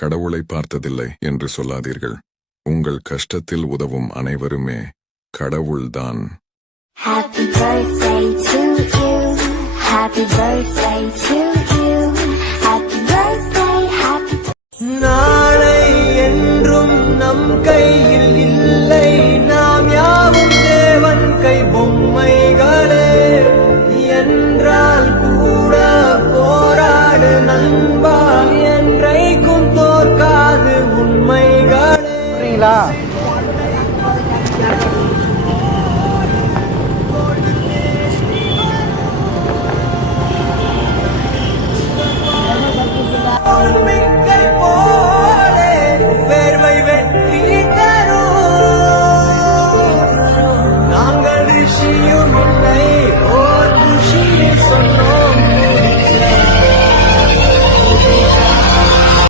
கடவுளை பார்த்ததில்லை என்று சொல்லாதீர்கள். உங்கள் கஷ்டத்தில் உதவும் அனைவருமே கடவுள்தான். Happy birthday to you. Happy birthday to you. Happy birthday, happy நாளை என்றும் நம் கையில் இல்லை. நாம் யாவும் தேவன் கை பொம்மைகளே. என்றால் கூட போராடு நண்பா. போகிறீங்களா நாங்கள் ரிஷியும் இல்லை.